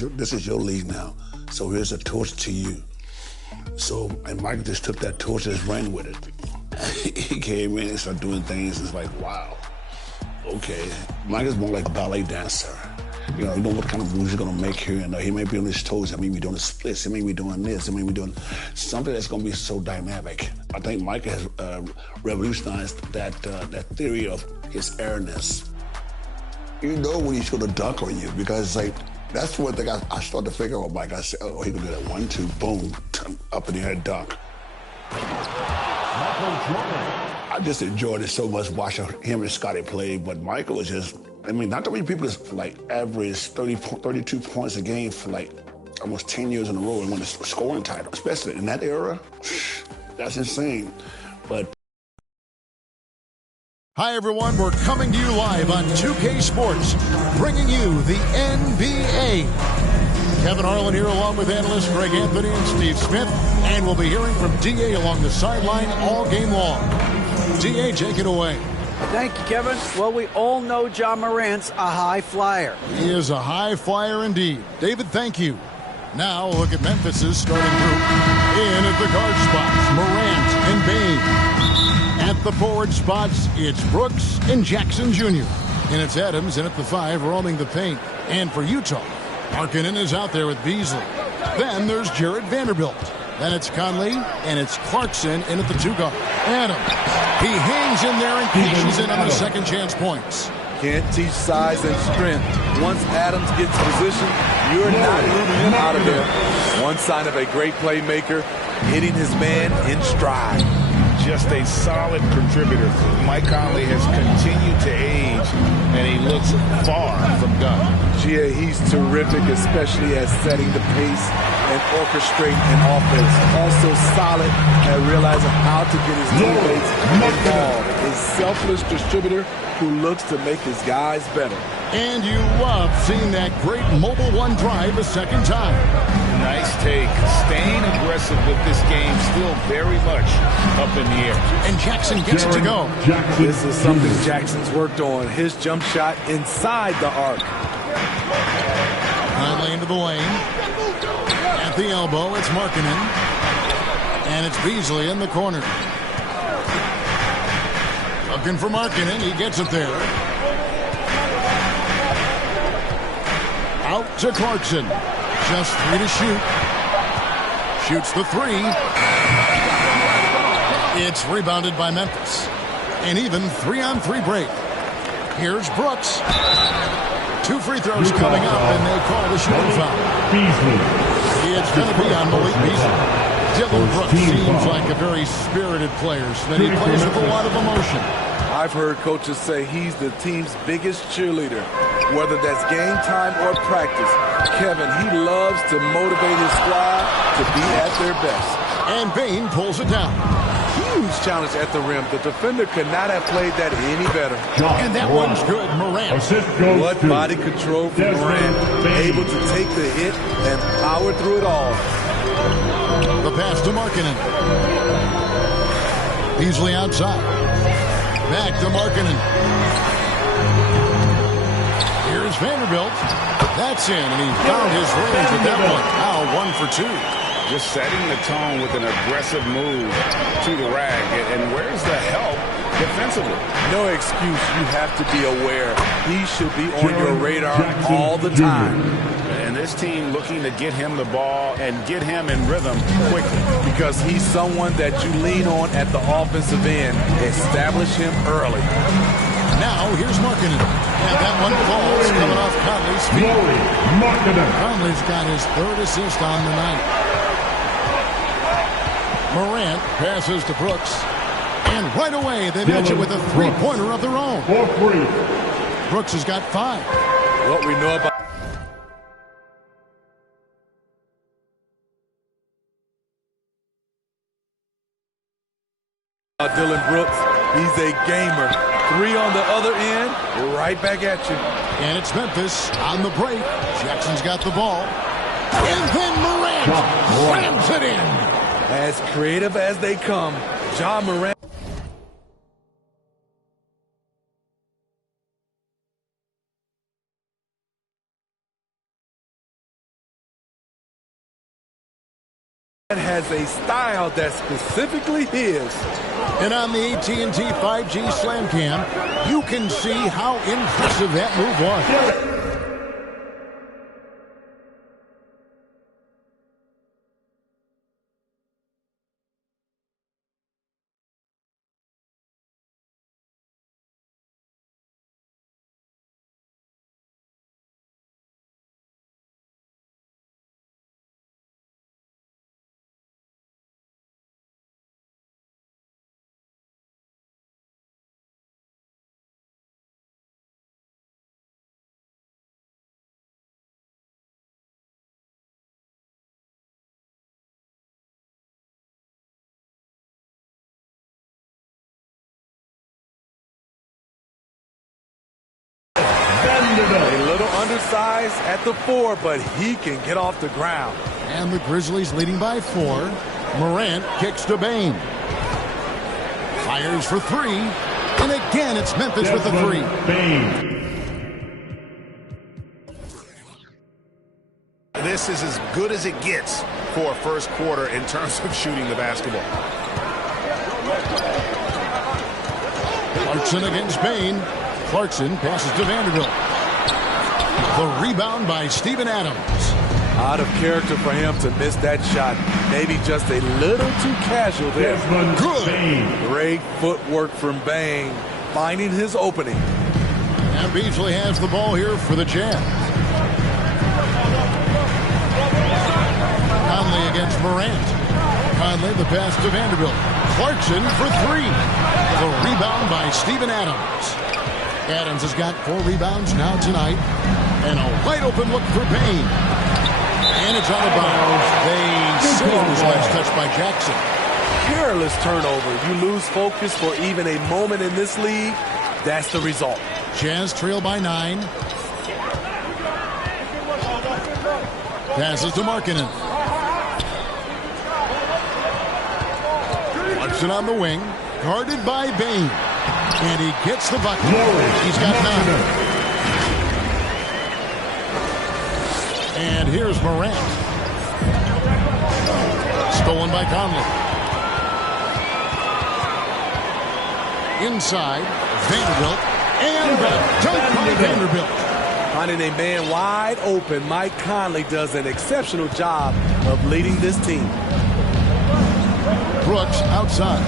This is your league now, so here's a torch to you. So, and Michael just took that torch and just ran with it. He came in and started doing things. It's like, wow, okay. Michael's more like a ballet dancer. You know what kind of moves he's gonna make here, and he may be on his toes. He may be doing the splits. He may be doing this. He may be doing something that's gonna be so dynamic. I think Michael has revolutionized that theory of his airness. You know when he's gonna dunk on you, because like that's one thing I started to figure out. Mike, I said, oh, he can do that 1-2, boom, up in the air dunk. I just enjoyed it so much watching him and Scottie play, but Michael was just, I mean, not that many people just like average 32 points a game for like almost 10 years in a row and won a scoring title, especially in that era. That's insane. But hi, everyone. We're coming to you live on 2K Sports, bringing you the NBA. Kevin Harlan here along with analysts Greg Anthony and Steve Smith, and we'll be hearing from D.A. along the sideline all game long. D.A., take it away. Thank you, Kevin. Well, we all know Ja Morant's a high flyer. He is a high flyer indeed. David, thank you. Now, look at Memphis's starting group. In at the guard spots, Morant and Bane. At the forward spots, it's Brooks and Jackson Jr. And it's Adams in at the 5, roaming the paint. And for Utah, Markkanen is out there with Beasley. Then there's Jared Vanderbilt. Then it's Conley, and it's Clarkson in at the 2 guard. Adams, he hangs in there and cashes in on the second chance points. Can't teach size and strength. Once Adams gets position, you're not moving him out of there. One sign of a great playmaker, hitting his man in stride. Just a solid contributor. Mike Conley has continued to age, and he looks far from done. Gia, he's terrific, especially at setting the pace and orchestrating an offense. Also solid at realizing how to get his teammates involved. A selfless distributor who looks to make his guys better. And you love seeing that great Mobile One drive a second time. Nice take. Staying aggressive with this game, still very much up in the air. And Jackson gets it to go. This is something Jackson's worked on. His jump shot inside the arc. Conley into the lane. At the elbow, it's Markkanen. And it's Beasley in the corner. Looking for Markkanen. He gets it there. Out to Clarkson. Just 3 to shoot. Shoots the 3. It's rebounded by Memphis. An even 3-on-3 break. Here's Brooks. 2 free throws coming up, and they call the shooting foul. It's going to be on Malik Beasley. Dillon Brooks seems like a very spirited player, so that he plays with a lot of emotion. I've heard coaches say he's the team's biggest cheerleader, whether that's game time or practice. Kevin, he loves to motivate his squad to be at their best. And Bane pulls it down. Huge challenge at the rim. The defender could not have played that any better. And that one's good. Morant. What body control from Morant. Able to take the hit and power through it all. The pass to Markkanen. Beasley outside. Back to Markkanen. Here's Vanderbilt. That's in, and he found his range with that one. Now 1 for 2. Just setting the tone with an aggressive move to the rag. And where's the help defensively? No excuse. You have to be aware. He should be on your radar all the time. And this team looking to get him the ball and get him in rhythm quickly. Because he's someone that you lean on at the offensive end. Establish him early. Now here's Markkanen. And that one falls coming off Conley's feet. Conley's got his 3rd assist on the night. Morant passes to Brooks. And right away they match it with a 3-pointer of their own. Brooks has got 5. What we know about Dillon Brooks, he's a gamer. 3 on the other end, right back at you. And it's Memphis on the break. Jackson's got the ball. And then Morant slams it in. As creative as they come, Ja Morant. Has a style that's specifically his. And on the AT&T 5G Slam Cam, you can see how impressive that move was. A little undersized at the 4, but he can get off the ground. And the Grizzlies leading by 4. Morant kicks to Bane. Fires for 3. And again, it's Memphis with the 3. This is as good as it gets for a first quarter in terms of shooting the basketball. Clarkson against Bane. Clarkson passes to Vanderbilt. The rebound by Steven Adams. Out of character for him to miss that shot. Maybe just a little too casual there. Good. Great footwork from Bane, finding his opening. And Beasley has the ball here for the Jazz. Conley against Morant. Conley the pass to Vanderbilt. Clarkson for 3. The rebound by Steven Adams. Adams has got 4 rebounds now tonight. And a wide open look for Bane. And it's out of bounds. They say it was last touched by Jackson. Careless turnover. You lose focus for even a moment in this league. That's the result. Jazz trail by 9. Passes to Markkanen. Clarkson on the wing. Guarded by Bane. And he gets the bucket. He's got 9. And here's Morant. Stolen by Conley. Inside, Vanderbilt. And the dunk by Vanderbilt. Finding a man wide open, Mike Conley does an exceptional job of leading this team. Brooks outside.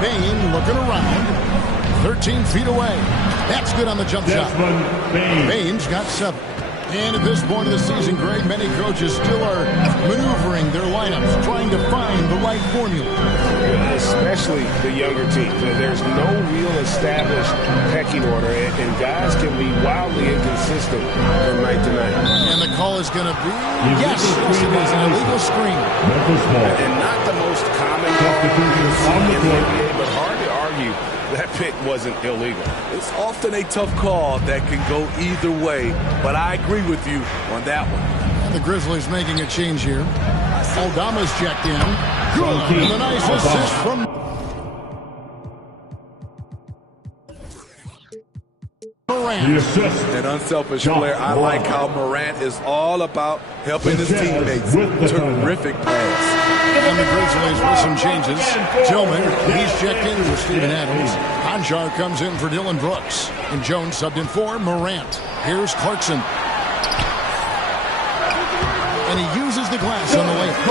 Bane looking around. 13 feet away. That's good on the jump shot. Bane's got 7. And at this point of the season, Greg, many coaches still are maneuvering their lineups, trying to find the right formula. Especially the younger teams. There's no real established pecking order, and guys can be wildly inconsistent from night to night. And the call is going to be, yes, it is an illegal screen. And not the most common call in the NBA, but hard to argue that pick wasn't illegal. It's often a tough call that can go either way, but I agree with you on that one. And the Grizzlies making a change here. Aldama's checked in. Good. And a nice assist from Morant. An unselfish player. I like how Morant is all about helping his teammates. Terrific pass. And the Grizzlies with some changes. Tillman, he's checked in for Steven Adams. Anjar comes in for Dylan Brooks. And Jones subbed in for Morant. Here's Clarkson. And he uses the glass on the layup.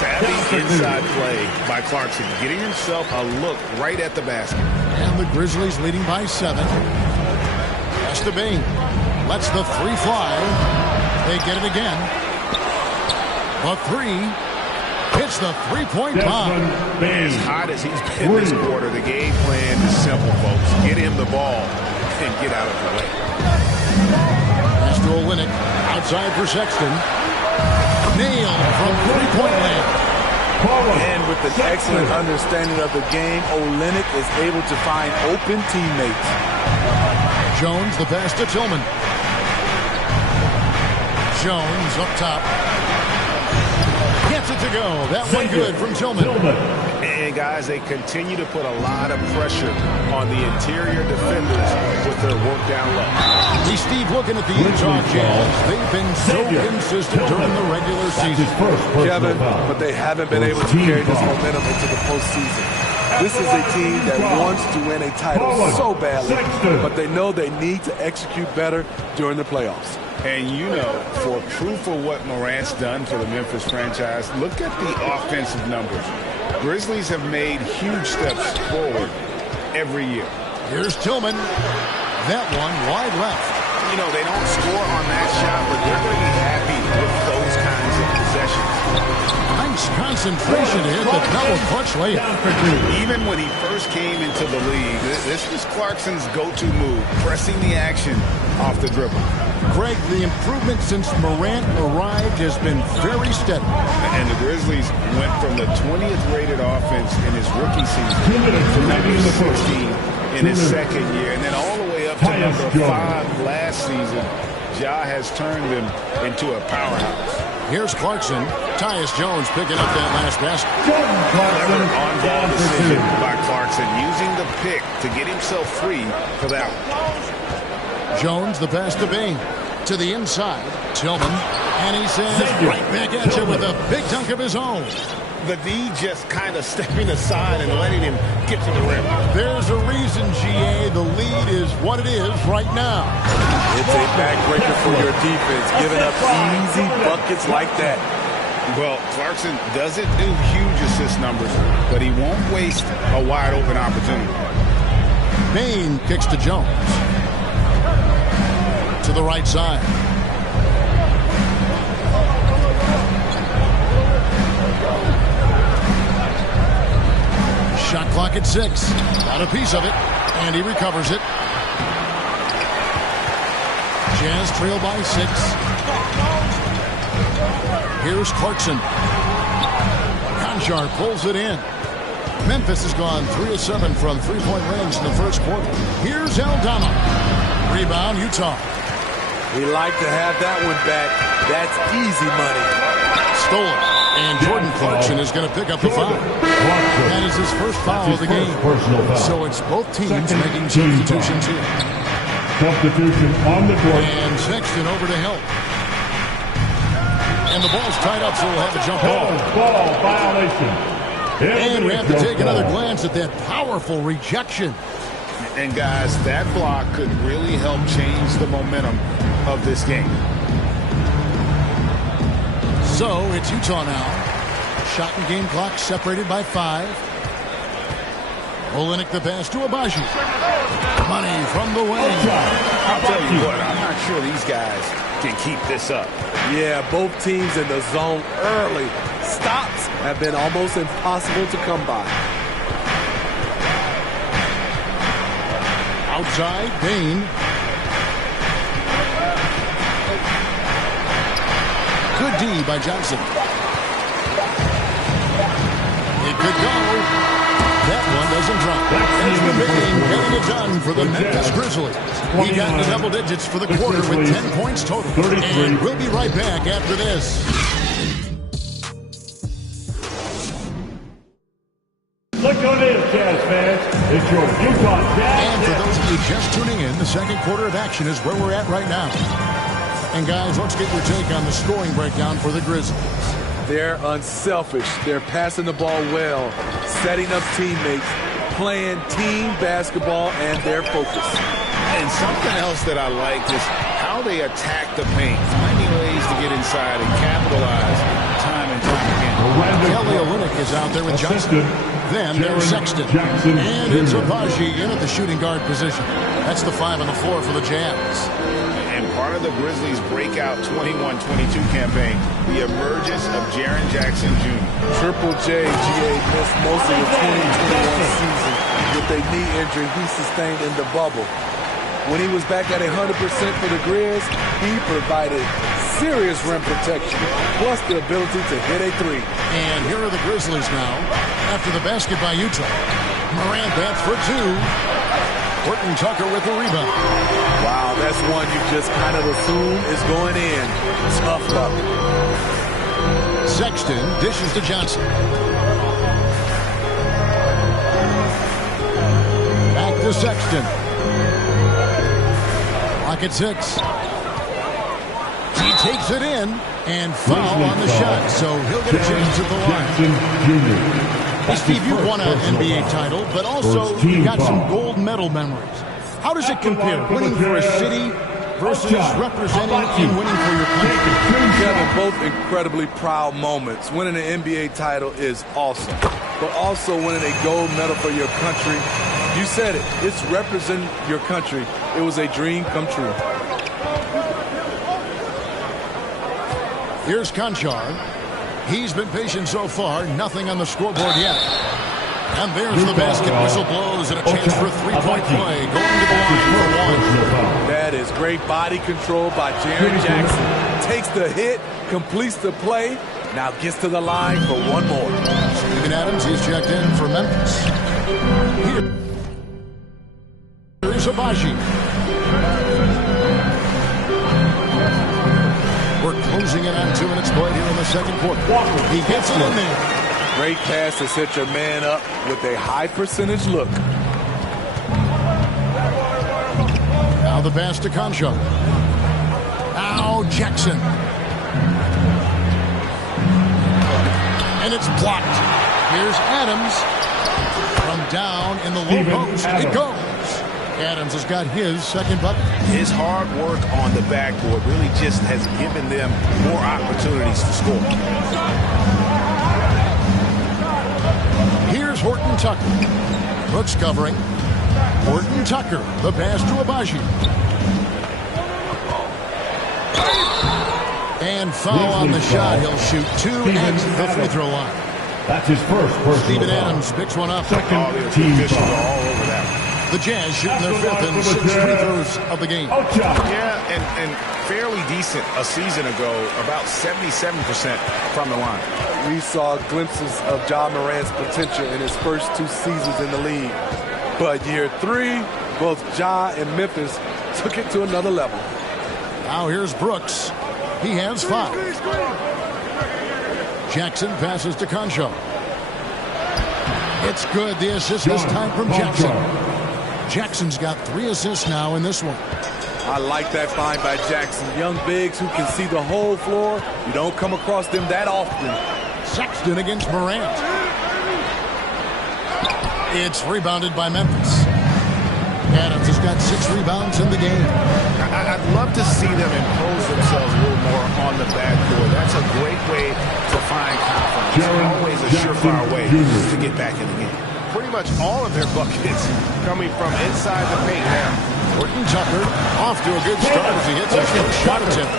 Savvy inside play by Clarkson, getting himself a look right at the basket. And the Grizzlies leading by 7. Pass to Bane. Lets the 3 fly. They get it again. A 3. Hits the 3-point bomb. As hot as he's been this quarter, the game plan is simple, folks. Get him the ball and get out of the way. Pass to Olynyk. Outside for Sexton. Nailed from 3-point land. And with an excellent understanding of the game, Olynyk is able to find open teammates. Jones, the pass to Tillman. Jones up top. Gets it to go. That one good from Tillman. And guys, they continue to put a lot of pressure on the interior defenders with their work down low. Hey, Steve, looking at the Utah Jazz, they've been so consistent during the regular season. Kevin, but they haven't been able to carry this momentum into the postseason. This is a team that wants to win a title so badly, but they know they need to execute better during the playoffs. And you know, for proof of what Morant's done for the Memphis franchise, look at the offensive numbers. Grizzlies have made huge steps forward every year. Here's Tillman. That one wide left. You know, they don't score on that shot, but they're going to be happy with those kinds of possessions. Nice concentration to hit the double clutch layup. Even when he first came into the league, this was Clarkson's go-to move, pressing the action off the dribble. Greg, the improvement since Morant arrived has been very steady. And the Grizzlies went from the 20th rated offense in his rookie season to number 16 in his second year, and then all the way up to number 5 last season. Ja has turned them into a powerhouse. Here's Clarkson. Tyus Jones picking up that last basket. Clever on-ball decision by Clarkson, using the pick to get himself free for that one. Jones, the pass to Bain. To the inside. Tillman. And he says, right back at you with a big dunk of his own. The D just kind of stepping aside and letting him get to the rim. There's a reason, GA, the lead is what it is right now. It's a backbreaker for your defense, giving up easy buckets like that. Well, Clarkson doesn't do huge assist numbers, but he won't waste a wide-open opportunity. Bain kicks to Jones. To the right side. Shot clock at 6. Got a piece of it, and he recovers it. Jazz trail by 6. Here's Clarkson. Konchar pulls it in. Memphis has gone 3 of 7 from three-point range in the first quarter. Here's Aldama. Rebound, Utah. We like to have that one back. That's easy money. Stolen. And Jordan Clarkson is going to pick up the foul. That is his first foul of the game. So it's both teams making substitutions here. Substitution on the court. And Sexton over to help. And the ball's tied up, so we'll have a jump ball. Ball violation. And we have to take another glance at that powerful rejection. And guys, that block could really help change the momentum of this game. So it's Utah now. Shot and game clock separated by 5. Olynyk the pass to Agbaji. Money from the wing. I'll tell you what, I'm not sure these guys can keep this up. Yeah, both teams in the zone early. Stops have been almost impossible to come by. Outside, Bain. Good D by Johnson. It could go. That one doesn't drop. Ezra Bain getting it done for the Memphis Grizzlies. He got into double digits for the quarter with 10 points total. And we'll be right back after this. Look who it is, Jazz fans. It's your Utah Jazz. And for those of you just tuning in, the second quarter of action is where we're at right now. And guys, let's get your take on the scoring breakdown for the Grizzlies. They're unselfish. They're passing the ball well, setting up teammates, playing team basketball, and they're focused. And something else that I like is how they attack the paint, finding ways to get inside and capitalize time and time again. Kelly Olynyk is out there with Johnson. Then there's Sexton. And it's Agbaji in at the shooting guard position. That's the 5 on the floor for the Jazz. And part of the Grizzlies' breakout 21-22 campaign, the emergence of Jaren Jackson Jr. Triple J, GA, missed most of the 2021 season with a knee injury he sustained in the bubble. When he was back at 100% for the Grizz, he provided serious rim protection, plus the ability to hit a 3. And here are the Grizzlies now, after the basket by Utah. Morant bats for 2. Horton Tucker with the rebound. Wow, that's one you just kind of assume is going in. Tough luck. Sexton dishes to Johnson. Back to Sexton. Clock at 6. He takes it in and foul on the shot, so he'll get a chance at the line. Hey, Steve, you won an NBA title, but also you got some gold medal memories. How does it compare, winning for a city versus representing and winning for your country? Kevin, both incredibly proud moments. Winning an NBA title is awesome, but also winning a gold medal for your country, you said it, it's representing your country. It was a dream come true. Here's Conchar. He's been patient so far, nothing on the scoreboard yet. And there's the basket. Whistle blows and a chance for a three-point play. Going to the line for one. That is great body control by Jaren Jackson. Takes the hit, completes the play, now gets to the line for one more. Steven Adams, he's checked in for Memphis. Here's Abaji. We're closing it on 2 minutes played here in the second quarter. He gets it in there. Great pass to set your man up with a high percentage look. Now the pass to Conchar. Now Jackson. And it's blocked. Here's Adams. From down in the low post. It goes. Adams has got his second bucket. His hard work on the backboard really just has given them more opportunities to score. Here's Horton Tucker. Brooks covering. Horton Tucker. The pass to Abaji. And foul on the shot. He'll shoot 2 at the free throw line. That's his first personal Steven foul. Adams picks one up. Second team Officials foul. are all over that. The Jazz shooting their 5th and 6th free throws of the game. Yeah, and fairly decent a season ago, about 77% from the line. We saw glimpses of Ja Morant's potential in his first 2 seasons in the league. But year 3, both Ja and Memphis took it to another level. Now here's Brooks. He has 5. Jackson passes to Conchar. It's good. The assist this time from Jackson. Jackson's got 3 assists now in this one. I like that find by Jackson. Young bigs who can see the whole floor. You don't come across them that often. Sexton against Morant. It's rebounded by Memphis. Adams has got 6 rebounds in the game. I'd love to see them impose themselves a little more on the backboard. That's a great way to find confidence. Always a surefire way to get back in the game. Pretty much all of their buckets coming from inside the paint now. Horton Tucker off to a good start as he hits his first shot attempt.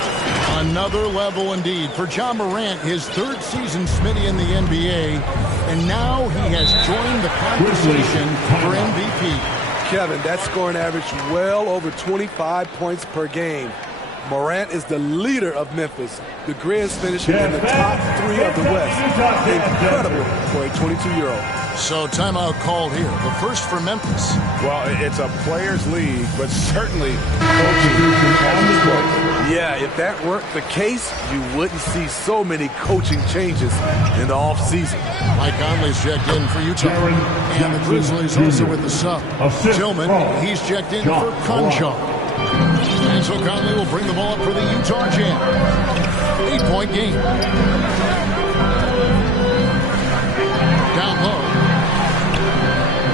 Another level indeed for Ja Morant, his 3rd season Smitty in the NBA, and now he has joined the conversation for MVP. Kevin, that scoring average well over 25 points per game. Morant is the leader of Memphis. The Grizz finishing in the top 3 of the West. Incredible for a 22-year-old. So timeout called here. The first for Memphis. Well, it's a players' league, but certainly coaching has its place. Yeah, if that weren't the case, you wouldn't see so many coaching changes in the offseason. Mike Conley's checked in for Utah. And the Grizzlies also with the sub. Tillman, he's checked in for Conchar. And so Conley will bring the ball up for the Utah Jazz. 8-point game. Down low.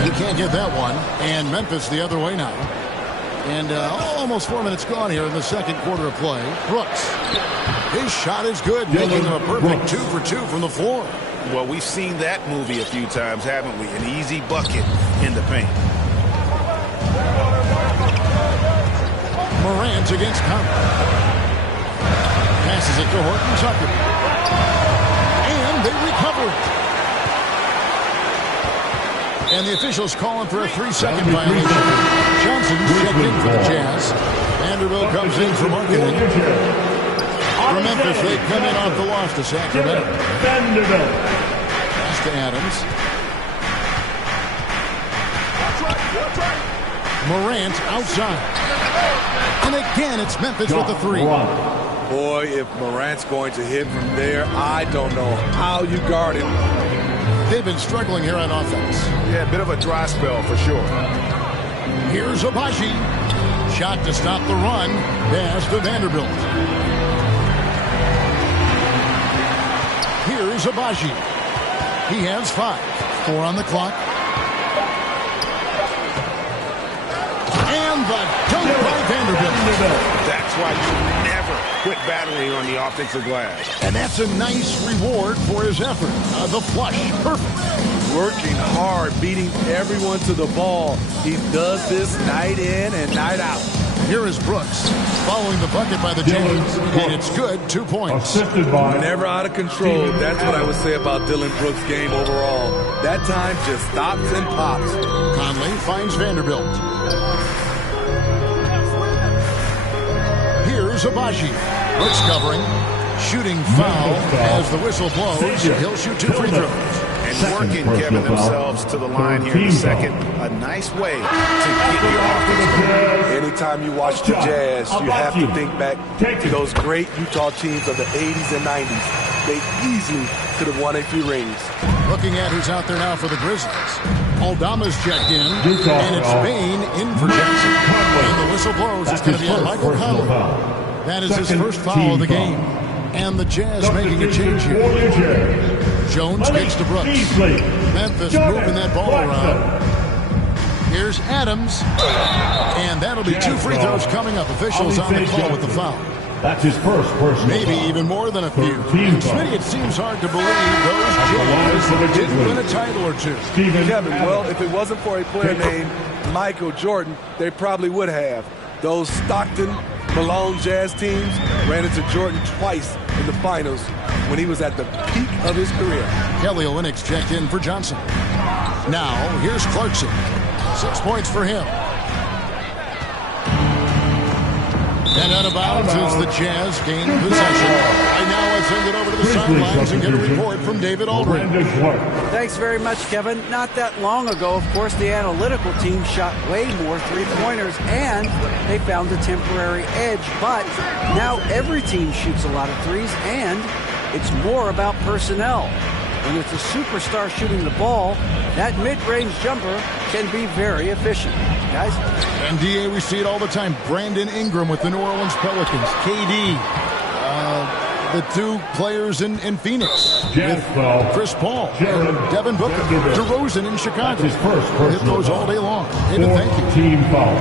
He can't get that one. And Memphis the other way now. And almost 4 minutes gone here in the second quarter of play. Brooks. His shot is good, making him a perfect 2 for 2 from the floor. Well, we've seen that movie a few times, haven't we? An easy bucket in the paint. Morant against Conley. Passes it to Horton Tucker. And they recover it. And the officials calling for a 3-second violation. Johnson's checked in for the Jazz. Vanderbilt comes in for Marketing. For Memphis, they come in off the loss to Sacramento. Vanderbilt. Pass to Adams. Morant outside. And again, it's Memphis with the three. Boy, if Morant's going to hit from there, I don't know how you guard him. They've been struggling here on offense. Yeah, a bit of a dry spell for sure. Here's Abaji. Shot to stop the run. Pass to Vanderbilt. Here's Abaji. He has 5. 4 on the clock. And the dunk by Vanderbilt. That's why you never quit battling on the offensive glass. And that's a nice reward for his effort. The flush. Perfect. Working hard, beating everyone to the ball. He does this night in and night out. Here is Brooks following the bucket by the Jays. And it's good. 2 points. Never out of control. That's what I would say about Dylan Brooks' game overall. That time just stops and pops. Conley finds Vanderbilt. Here's Abaji. Brooks covering. Shooting foul as the whistle blows. He'll shoot 2 free throws. And working Kevin themselves to the line here in the second. A nice way to get your offense. Anytime you watch the Jazz, you have to think back to those great Utah teams of the 80s and 90s. They easily could have won a few rings. Looking at who's out there now for the Grizzlies. Aldama's checked in, and it's Bane in for Jackson. And the whistle blows. It's going to be on Michael Conley. That is his first foul of the game. And the Jazz making a change here. Jones kicks to Brooks. Memphis moving that ball around. Here's Adams. And that'll be 2 free throws coming up. Officials on the call with the foul. That's his first personal. Maybe even more than a few. Smitty, it seems hard to believe those Jazz didn't win a title or 2. Kevin, well, if it wasn't for a player named Michael Jordan, they probably would have. Those Stockton, Malone Jazz teams ran into Jordan twice in the finals when he was at the peak of his career. Kelly Olynyk checked in for Johnson. Now, here's Clarkson. 6 points for him. And out of bounds as the Jazz gain possession. And now let's send it over to the sidelines and get a report from David Aldridge. Thanks very much, Kevin. Not that long ago, of course, the analytical team shot way more three-pointers, and they found a temporary edge. But now every team shoots a lot of threes, and it's more about personnel. When it's a superstar shooting the ball, that mid-range jumper can be very efficient. Guys? And DA, we see it all the time. Brandon Ingram with the New Orleans Pelicans. KD, the 2 players in Phoenix. With Chris Paul, Devin Booker, DeRozan in Chicago. His first Hit those all day long. David, thank you. Team foul.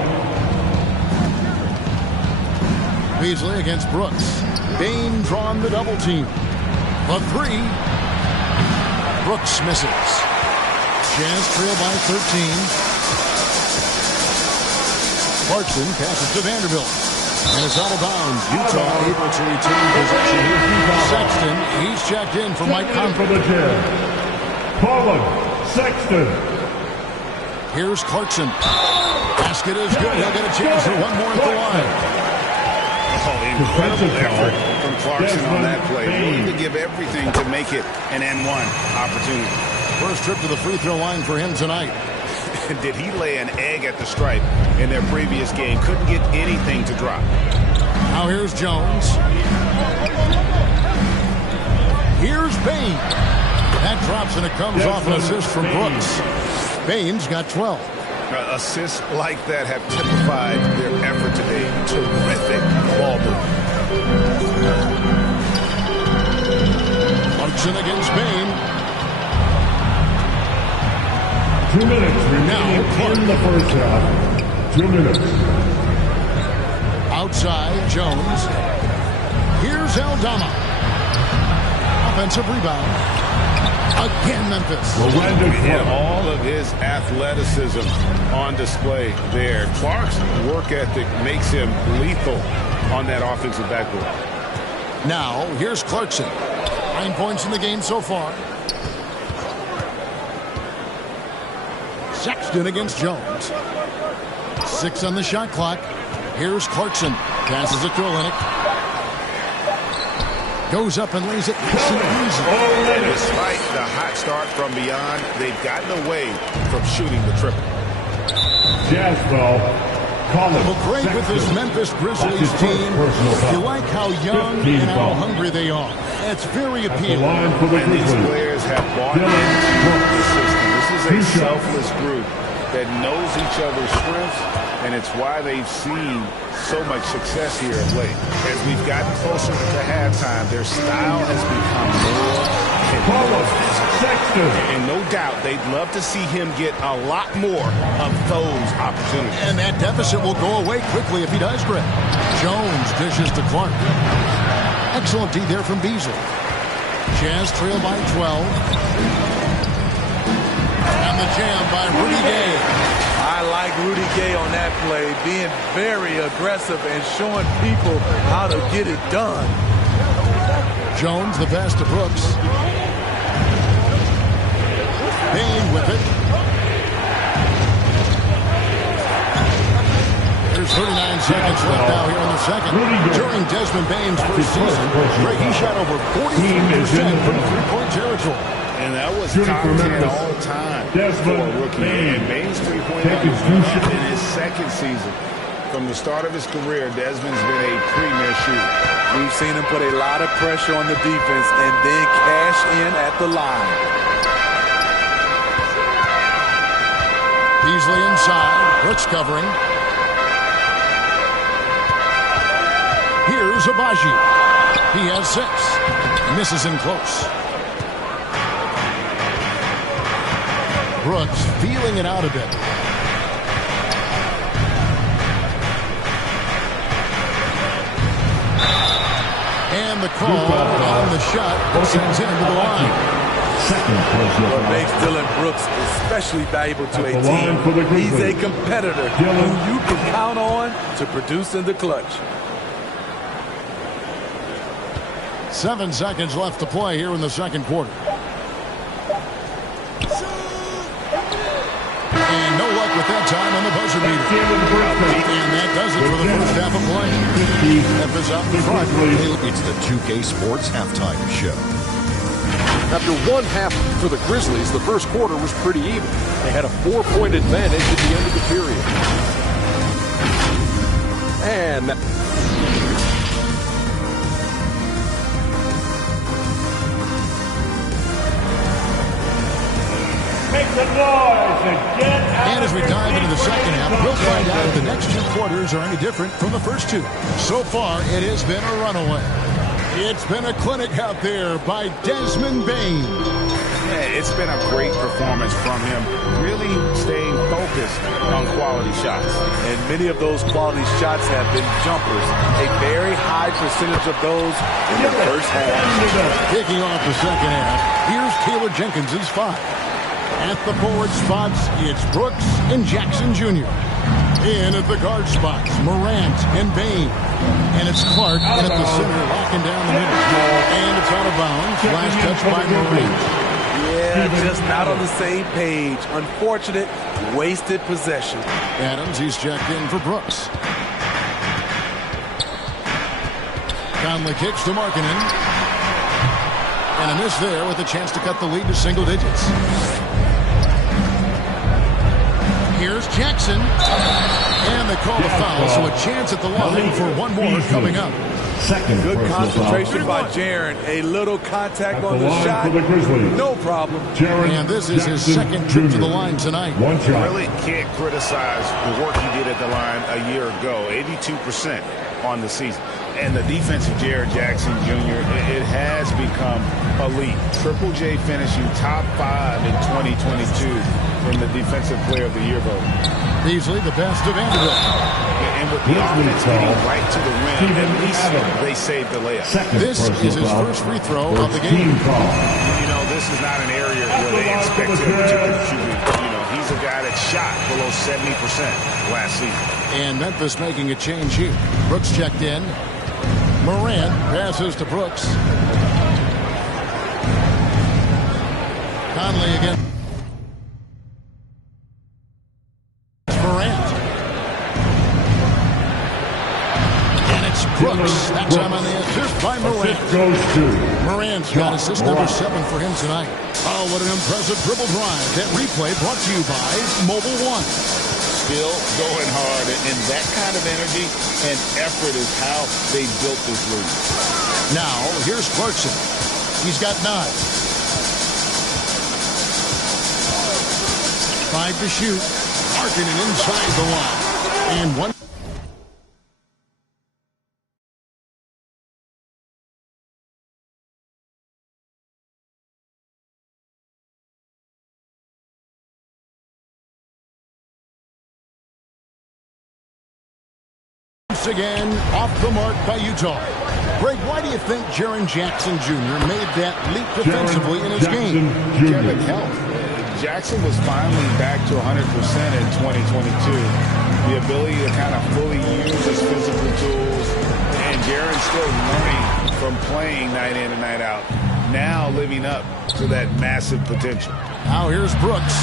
Beasley against Brooks. Bane drawn the double team. The 3. Brooks misses. Jazz trail by 13. Clarkson passes to Vanderbilt. And it's out of bounds. Utah able to retain possession here. Sexton, he's checked in for Mike Conley. For the Jazz. Colin Sexton. Here's Clarkson. Basket is good. He'll get a chance for one more at the line. Incredible effort from Clarkson on that play. Willing to give everything to make it an N1 opportunity. First trip to the free throw line for him tonight. Did he lay an egg at the stripe in their previous game? Couldn't get anything to drop. Now here's Jones. Here's Bane. That drops and it comes off an assist from Brooks. Bane's got 12. Assists like that have typified their effort today. Terrific ball movement. Clarkson against Bane. 2 minutes remaining in the first half. 2 minutes. Outside, Jones. Here's Aldama. Offensive rebound. Again, Memphis. And all of his athleticism on display there. Clark's work ethic makes him lethal on that offensive backboard. Now, here's Clarkson. 9 points in the game so far. Sexton against Jones. 6 on the shot clock. Here's Clarkson. Passes it to Olynyk. Goes up and lays it nice and easy. Despite the hot start from beyond, they've gotten away from shooting the triple. Jasper Collins. Well, great with this Memphis Grizzlies team. You like how young and how hungry they are. It's very appealing. And these players have bought into the system. This is a selfless group that knows each other's strengths, and it's why they've seen so much success here of late. As we've gotten closer to halftime, their style has become more physical. And no doubt, they'd love to see him get a lot more of those opportunities. And that deficit will go away quickly if he does, Greg. Jones dishes to Clark. Excellent D there from Beasley. Jazz trail by 12. And the jam by Rudy Gay. I like Rudy Gay on that play, being very aggressive and showing people how to get it done. Jones the pass to Brooks. Bain with it. There's 39 seconds left now here in the second. During Desmond Bain's first season, Greg, he shot over 43% from three-point territory. And that was top 10 all time for a rookie. And Bain's three-point numbers went up in his second season. From the start of his career, Desmond's been a premier shooter. We've seen him put a lot of pressure on the defense and then cash in at the line. Beasley inside. Brooks covering. Here's Abaji. He has 6. Misses in close. Brooks feeling it out a bit. And the call on the shot sends him to the line. What makes Dillon Brooks especially valuable to a team, he's a competitor who you can count on to produce in the clutch. 7 seconds left to play here in the second quarter. And no luck with that time on the buzzer beater. And that does it for the first half of play. Memphis out in front. It's the 2K Sports Halftime Show. After one half for the Grizzlies, the first quarter was pretty even. They had a 4-point advantage at the end of the period. And Make the noise and get out. And as we dive into the second half, we'll find out if the next 2 quarters are any different from the first 2. So far, it has been a runaway. It's been a clinic out there by Desmond Bain. Yeah, it's been a great performance from him, really staying focused on quality shots. And many of those quality shots have been jumpers. A very high percentage of those in the first half. Kicking off the second half, here's Taylor Jenkins' 5. At the forward spots, it's Brooks and Jackson Jr. In at the guard spots, Morant and Bain. And it's Clark at the center, locking down the middle. And it's out of bounds. Last touch by Morant. Yeah, just not on the same page. Unfortunate, wasted possession. Adams, he's checked in for Brooks. Conley kicks to Markkanen. And a miss there with a chance to cut the lead to single digits. Here's Jackson. And they call the foul, so a chance at the line for one more coming up. Good concentration by Jaren. A little contact on the shot. No problem. And this is his second trip to the line tonight. You really can't criticize the work he did at the line a year ago. 82% on the season. And the defense of Jared Jackson Jr., it has become elite. Triple J finishing top 5 in 2022 from the Defensive Player of the Year vote. Beasley, the best of Vanderbilt. And with the offense getting right to the rim, at least they saved the layup. This is his first free throw of the game. You know, this is not an area where they expect him to contribute. You know, he's a guy that shot below 70% last season. And Memphis making a change here. Brooks checked in. Morant passes to Brooks. Conley again. Morant. And it's Brooks. That time on the assist by Morant. Morant's got assist number 7 for him tonight. Oh, what an impressive dribble drive. That replay brought to you by Mobile One. still going hard, and that kind of energy and effort is how they built this league. Now, here's Clarkson. He's got 9. 5 to shoot. Markkanen inside the line. And 1. Again, off the mark by Utah. Greg, why do you think Jaren Jackson Jr. made that leap defensively in his game? Kevin Health. Jackson was finally back to 100% in 2022. The ability to kind of fully use his physical tools, and Jaren's still learning from playing night in and night out. Now living up to that massive potential. Now here's Brooks,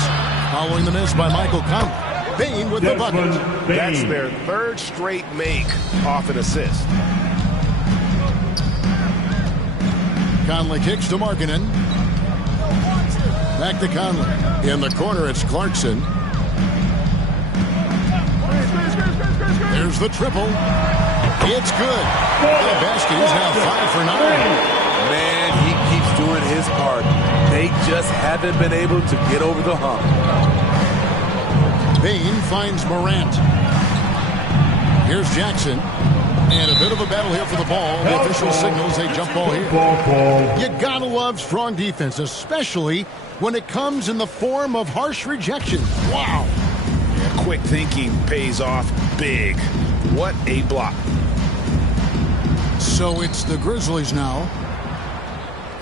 following the miss by Michael Conley. Bane with the bucket. That's their 3rd straight make off an assist. Conley kicks to Markkanen. Back to Conley. In the corner, it's Clarkson. There's the triple. It's good. The basket is now 5 for 9. Man, he keeps doing his part. They just haven't been able to get over the hump. Bane finds Morant. Here's Jackson. And a bit of a battle here for the ball. The official signals a jump ball here. You gotta love strong defense, especially when it comes in the form of harsh rejection. Wow. Yeah, quick thinking pays off big. What a block. So it's the Grizzlies now.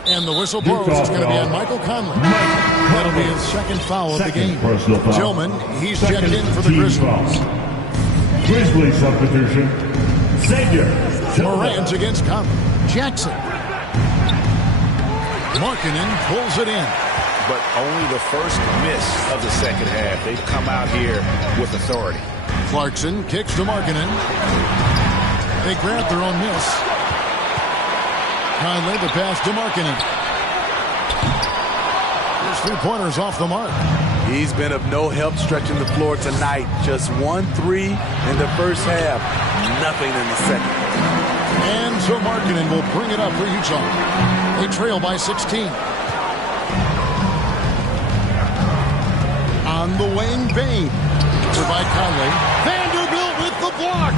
And the whistle blows. It's going to be on Michael Conley. That'll be his 2nd foul of the game. Tillman, he's checked in for the Grizzlies. Grizzlies substitution. Senior. Morant against Conley. Jackson. Markkanen pulls it in. But only the first miss of the 2nd half. They've come out here with authority. Clarkson kicks to Markkanen. They grab their own miss. Conley, the pass to Markkanen. His 3-pointers off the mark. He's been of no help stretching the floor tonight. Just 1 3 in the first half. Nothing in the second. And so Markkanen will bring it up for Utah. They trail by 16. On the wing, Bane. To by Conley. Vanderbilt with the block.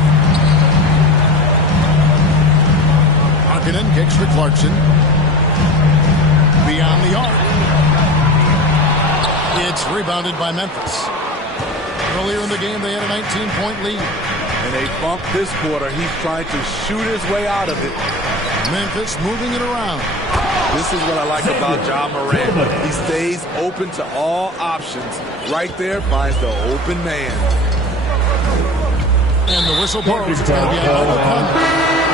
Markkanen kicks to Clarkson. Beyond the arc. It's rebounded by Memphis. Earlier in the game, they had a 19-point lead. And they bumped this quarter. He's trying to shoot his way out of it. Memphis moving it around. This is what I like about Ja Morant. He stays open to all options. Right there, finds the open man. And the whistle blows. It's going to be on Michael Conley.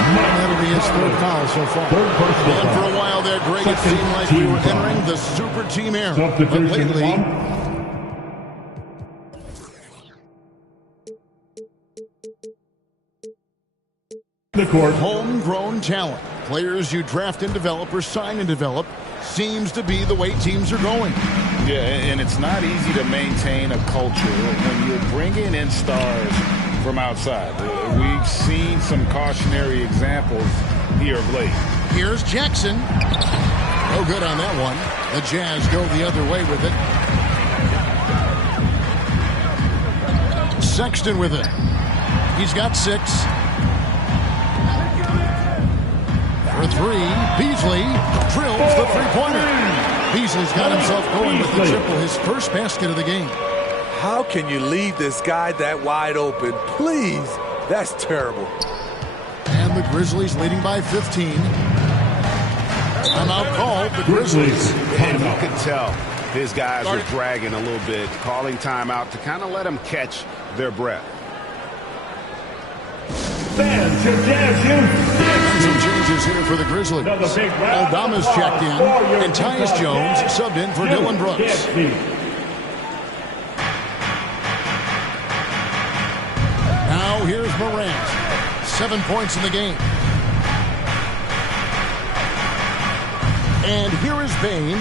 That'll be his 3rd foul so far. And for a while there, Greg, it seemed like we were entering the super team era. But lately, the court. Homegrown talent. Players you draft and develop or sign and develop seems to be the way teams are going. Yeah, and it's not easy to maintain a culture when you're bringing in stars from outside. We've seen some cautionary examples here of late. Here's Jackson. No good on that one. The Jazz go the other way with it. Sexton with it. He's got 6. For 3, Beasley drills the 3-pointer. Beasley's got himself going with the triple, his first basket of the game. How can you leave this guy that wide open? Please. That's terrible. And the Grizzlies leading by 15. Timeout called. The Grizzlies. And you could tell his guys were dragging a little bit, calling timeout to kind of let them catch their breath. Fans, your Jazz youth. Some changes here for the Grizzlies. Aldama's checked in, and Tyus Jones subbed in for Dylan Brooks. Now here's Morant. 7 points in the game. And here is Bane.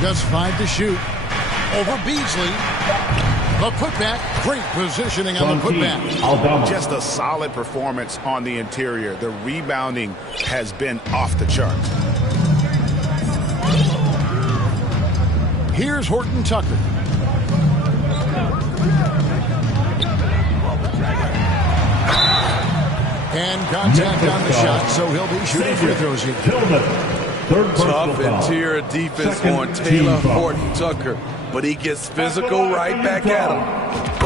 Just 5 to shoot. Over Beasley. The putback, great positioning on the putback. Just a solid performance on the interior. The rebounding has been off the charts. Here's Horton Tucker. And contact on the shot, so he'll be shooting free throws here. Tough interior defense on Taylor Horton Tucker, but he gets physical right back at him.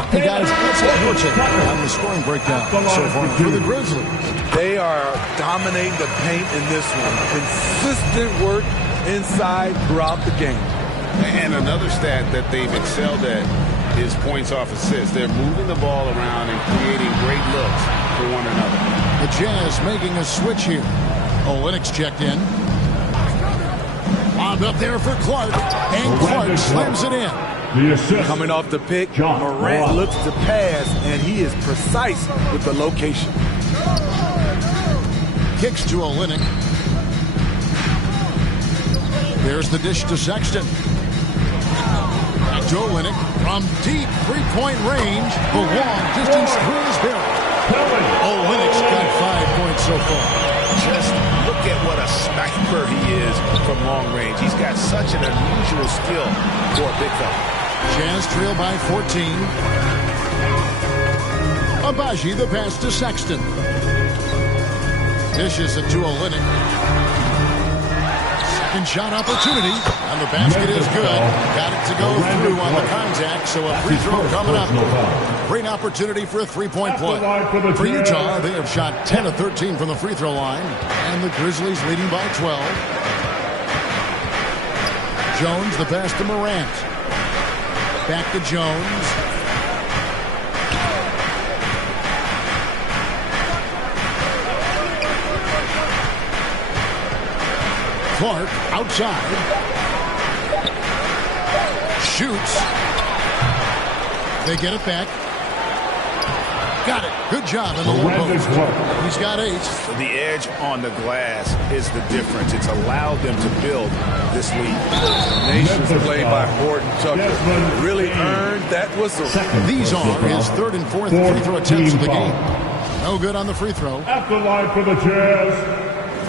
Hey guys, let's get your take on the scoring breakdown so far for the Grizzlies. They are dominating the paint in this one. Consistent work inside throughout the game. And another stat that they've excelled at is points off assists. They're moving the ball around and creating great looks for one another. The Jazz making a switch here. Olynyk checked in. Bombed up there for Clark. And Clark slams it in. Coming off the pick, Morant looks to pass, and he is precise with the location. Kicks to Olynyk. There's the dish to Sexton. Back to Olynyk from deep three-point range. The long distance three is buried. Olynyk's got 5 points so far. Just look at what a sniper he is from long range. He's got such an unusual skill for a big fella. Jazz trail by 14. Agbaji the pass to Sexton. Dishes it to Olynyk. Second shot opportunity. And the basket is good. Got it to go through on the contact, so a free throw coming up. Great opportunity for a three-point play. For Utah, they have shot 10 of 13 from the free throw line. And the Grizzlies leading by 12. Jones the pass to Morant. Back to Jones. Clark outside. Shoots. They get it back. Got it. Good job in the low post. He's got 8. The edge on the glass is the difference. It's allowed them to build this lead. Nations played by Horton Tucker. Really earned that whistle. These are his 3rd and 4th free throw attempts of the game. No good on the free throw. At the line for the Jazz,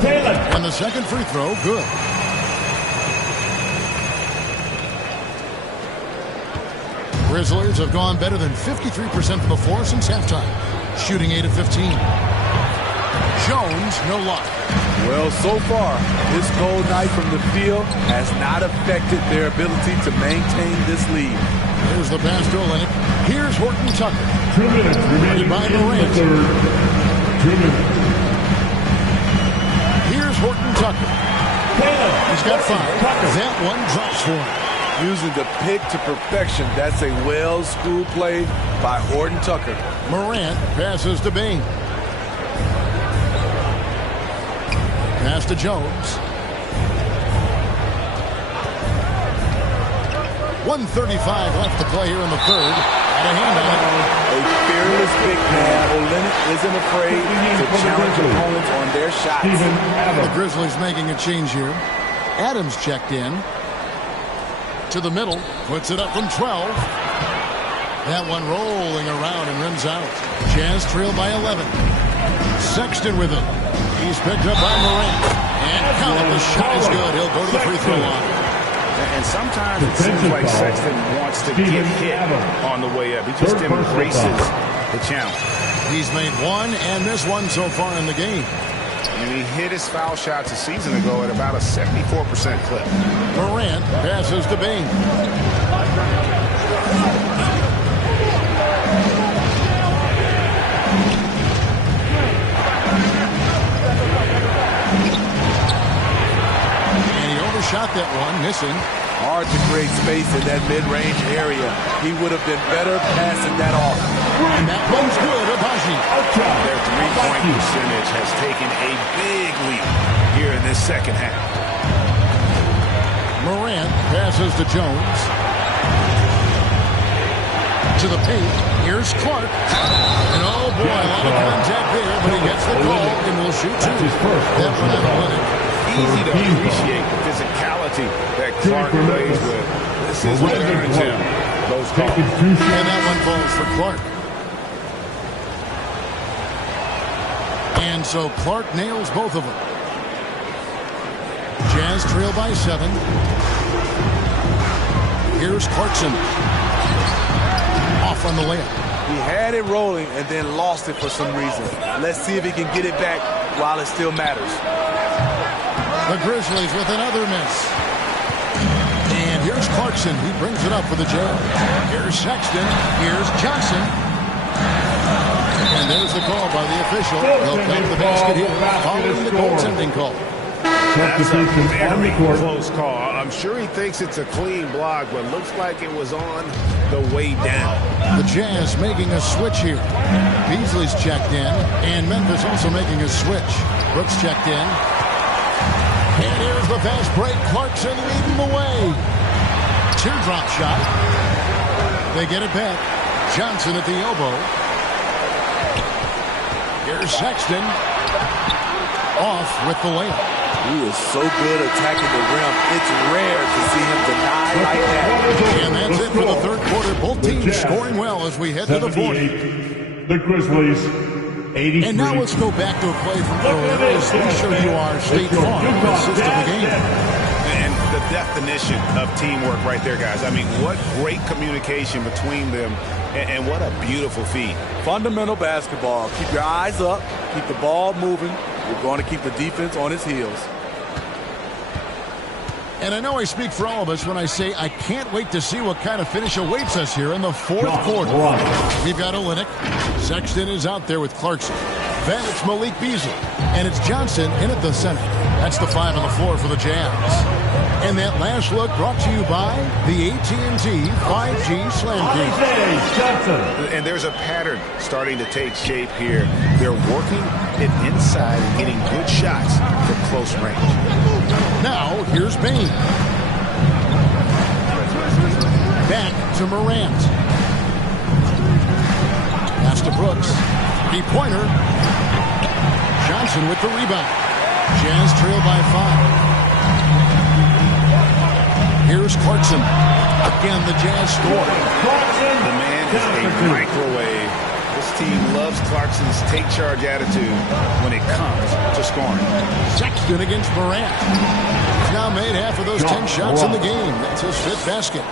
Taylor. And the second free throw, good. Grizzlies have gone better than 53% from the floor since halftime, shooting 8 of 15. Jones, no luck. Well, so far, this cold night from the field has not affected their ability to maintain this lead. Here's the pass to Olynyk. Here's Horton Tucker. 2 minutes remaining by in the Morant. third. 2 minutes. Here's Horton Tucker. He's got 5. That one drops for him. Using the pick to perfection. That's a well-schooled play by Horton Tucker. Morant passes to Bane. Pass to Jones. 1:35 left to play here in the third. Got a hand on it. A fearless big man. Olynyk isn't afraid to challenge opponents on their shots. The Grizzlies making a change here. Adams checked in. To the middle. Puts it up from 12. That one rolling around and rims out. Jazz trail by 11. Sexton with it. He's picked up by Morant. And count it. The shot is good. He'll go to the free throw line. And sometimes it seems like Sexton wants to get hit on the way up. He just embraces the challenge. He's made 1 and missed 1 so far in the game. And he hit his foul shots a season ago at about a 74% clip. Morant passes to Bane. And he overshot that one, missing. Hard to create space in that mid-range area. He would have been better passing that off. And that one's good, Agbaji. Their three-point percentage has taken a big leap here in this second half. Morant passes to Jones. To the paint. Here's Clark. And oh boy, a lot of contact there, but he gets the call and will shoot 2. That one out of Olynyk. easy to appreciate the physicality that Clark plays with. This is what earns him those calls. And that one falls for Clark. And so Clark nails both of them. Jazz trail by 7. Here's Clarkson. Off on the layup. He had it rolling and then lost it for some reason. Let's see if he can get it back while it still matters. The Grizzlies with another miss. And here's Clarkson. He brings it up for the Jazz. Here's Sexton. Here's Johnson. And there's the call by the official. They'll count the basket here following the goaltending call. That's a very close call. I'm sure he thinks it's a clean block, but looks like it was on the way down. The Jazz making a switch here. Beasley's checked in, and Memphis also making a switch. Brooks checked in. And here's the fast break. Clarkson leading the way. Teardrop shot. They get it back. Johnson at the elbow. Here's Sexton. Off with the layup. He is so good attacking the rim. It's rare to see him deny like that. And that's it for the third quarter. Both teams scoring well as we head to the fourth. The Grizzlies, 83. And now let's go back to a play from earlier as we show you our State Farm assist of the game. And the definition of teamwork right there, guys. I mean, what great communication between them, and what a beautiful feat. Fundamental basketball. Keep your eyes up. Keep the ball moving. We're going to keep the defense on its heels. And I know I speak for all of us when I say I can't wait to see what kind of finish awaits us here in the fourth quarter. We've got Olynyk. Sexton is out there with Clarkson. Then it's Malik Beasley. And it's Johnson in at the center. That's the 5 on the floor for the Jazz. And that last look brought to you by the AT&T 5G Slam King. And there's a pattern starting to take shape here. They're working it inside and getting good shots from close range. Now, here's Bane. Back to Morant. Pass to Brooks. 3-pointer. Johnson with the rebound. Jazz trail by 5. Here's Clarkson. Again, the Jazz score. The man is a microwave. This team loves Clarkson's take-charge attitude when it comes to scoring. Sexton against Morant. He's now made half of those 10 shots in the game. That's his 5th basket.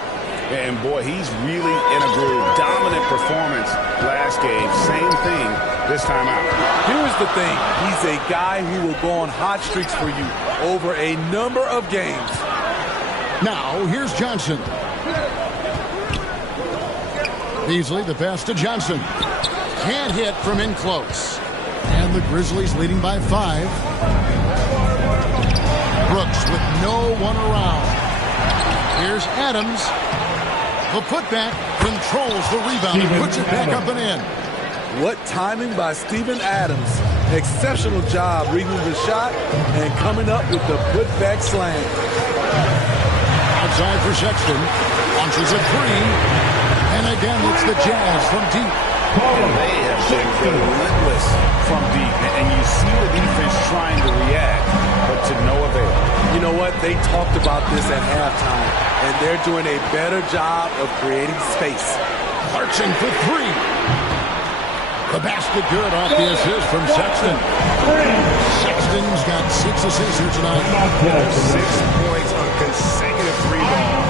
And, boy, he's really in a groove. Dominant performance last game. Same thing this time out. Here's the thing. He's a guy who will go on hot streaks for you over a number of games. Now, here's Johnson. Beasley, the pass to Johnson. Can't hit from in close. And the Grizzlies leading by 5. Brooks with no one around. Here's Adams. The putback controls the rebound and puts it back up and in. What timing by Steven Adams. Exceptional job reading the shot and coming up with the putback slam. Outside for Sexton. Launches a 3. And again, it's the Jazz from deep. They have been relentless from deep. And you see the defense trying to react, but to no avail. You know what? They talked about this at halftime, and they're doing a better job of creating space. Clarkson for 3. The basket good off the assist from Sexton. Sexton's got 6 assists here tonight. 6 points on consecutive 3 balls.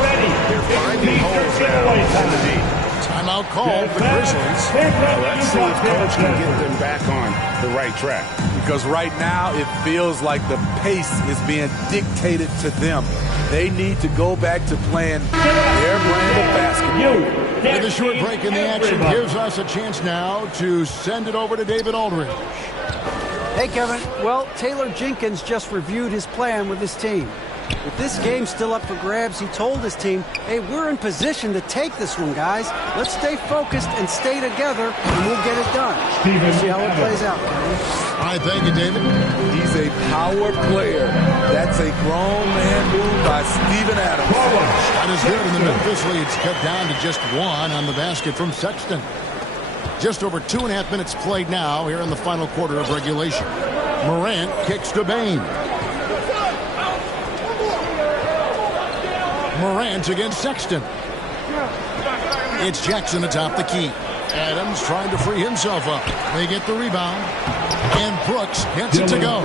They're finding holes now in the deep. Timeout call for the Grizzlies. Let's see if Coach can get them back on the right track. Because right now it feels like the pace is being dictated to them. They need to go back to playing their brand of basketball. With a short break in the action gives us a chance now to send it over to David Aldridge. Hey, Kevin. Well, Taylor Jenkins just reviewed his plan with his team. With this game still up for grabs, he told his team, hey, we're in position to take this one, guys. Let's stay focused and stay together, and we'll get it done. We'll see how it plays out, Kevin. All right, thank you, David. He's a power player. That's a grown man move by Steven Adams. That is good, and the Memphis lead's cut down to just 1 on the basket from Sexton. Just over 2.5 minutes played now here in the final quarter of regulation. Morant kicks to Bane. Morant against Sexton. It's Jackson atop the key. Adams trying to free himself up. They get the rebound. And Brooks gets it to go.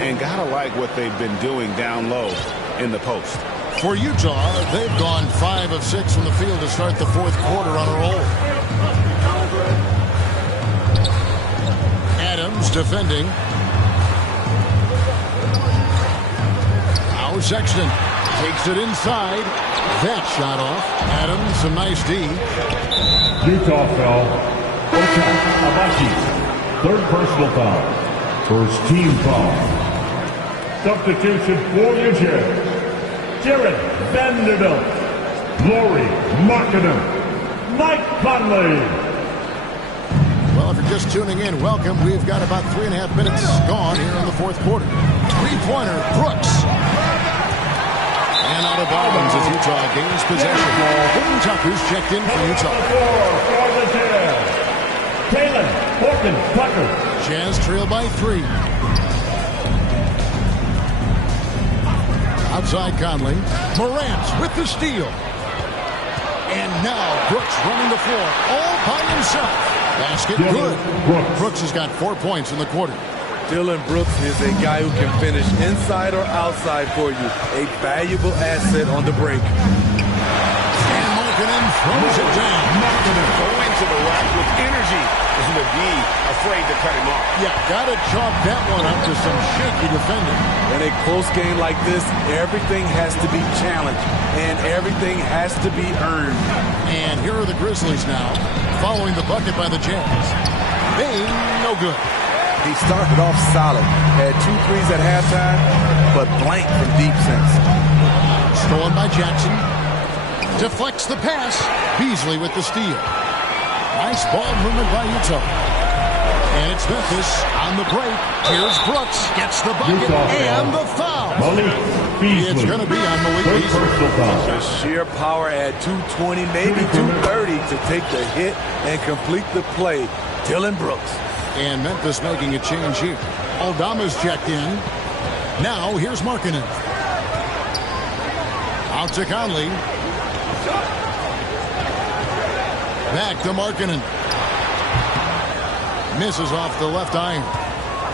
And gotta like what they've been doing down low in the post. For Utah, they've gone 5 of 6 from the field to start the fourth quarter on a roll. Adams defending. Now Sexton takes it inside. That shot off. Adams, a nice D. Utah foul. Ochai Agbaji. Third personal foul. First team foul. Substitution for Utah. Jared Vanderbilt. Lauri Markkanen. Mike Conley. Well, if you're just tuning in, welcome. We've got about 3.5 minutes gone here in the fourth quarter. Three-pointer, Brooks. And out of bounds as Utah gains possession. Horton Tucker's checked in for Utah. For the Jazz. Talen Horton Tucker. Jazz trail by 3. Outside Conley. Morant with the steal. And now Brooks running the floor all by himself. Basket good. Brooks has got 4 points in the quarter. Dillon Brooks is a guy who can finish inside or outside for you. A valuable asset on the break. And Markkanen throws it down. Going to the rack with energy. And to be afraid to cut him off. Yeah, got to chalk that one up to some shaky defending. In a close game like this, everything has to be challenged. And everything has to be earned. And here are the Grizzlies now, following the bucket by the Jazz. Bane, no good. He started off solid. Had 2 threes at halftime, but blank from deep since. Stolen by Jackson. Deflects the pass. Beasley with the steal. Nice ball movement by Utah. And it's Memphis on the break. Here's Brooks. Gets the bucket and the foul. It's going to be on Malik Beasley. The sheer power at 220, maybe 230 to take the hit and complete the play. Dillon Brooks. And Memphis making a change here. Aldama's checked in. Now here's Markkanen. Out to Conley. Back to Markkanen. Misses off the left iron.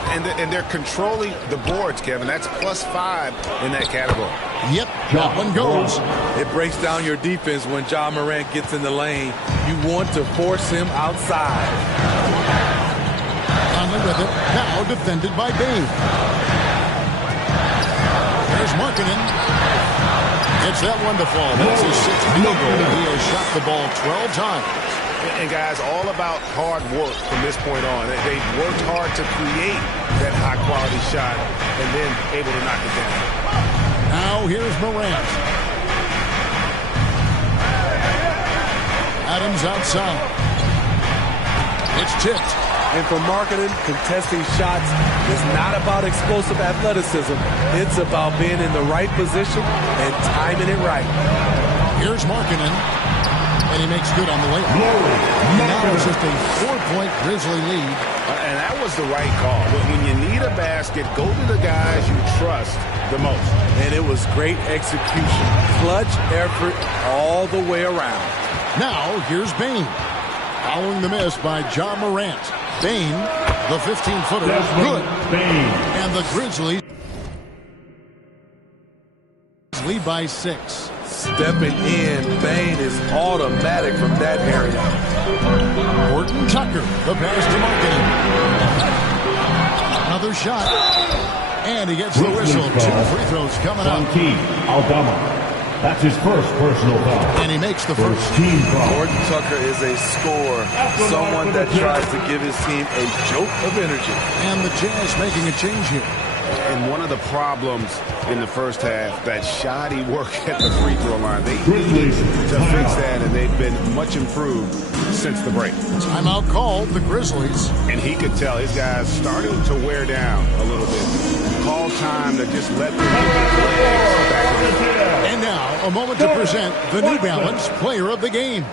And they're controlling the boards, Kevin. That's +5 in that category. Yep, that one goes. It breaks down your defense when Ja Morant gets in the lane. You want to force him outside. Conley with it. Now defended by Bane. There's Markkanen. Gets that one to fall. That's his 6th field goal. He has shot the ball 12 times. And guys, all about hard work from this point on. They've worked hard to create that high-quality shot and then able to knock it down. Now here's Morant. Adams outside. It's tipped. And for Markkanen, contesting shots is not about explosive athleticism. It's about being in the right position and timing it right. Here's Markkanen. And he makes good on the way. And now it's just a 4-point Grizzly lead. And that was the right call. But when you need a basket, go to the guys you trust the most. And it was great execution. Clutch effort all the way around. Now here's Bane. Following the miss by Ja Morant. Bane, the 15-footer, good. And the Grizzlies lead by 6. Stepping in, Bane is automatic from that area. Horton Tucker, the pass to Markkanen. Another shot. And he gets the whistle. 2 free throws coming up. Aldama. That's his first personal foul. And he makes the first team foul. Horton Tucker is a scorer. Someone that tries to give his team a jolt of energy. And the Jazz making a change here. And one of the problems in the first half, that shoddy work at the free throw line. They needed to fix that, and they've been much improved since the break. Timeout called, the Grizzlies. And he could tell his guys starting to wear down a little bit. Call time to just let them get their legs back. And now, a moment to present the New Balance Player of the Game,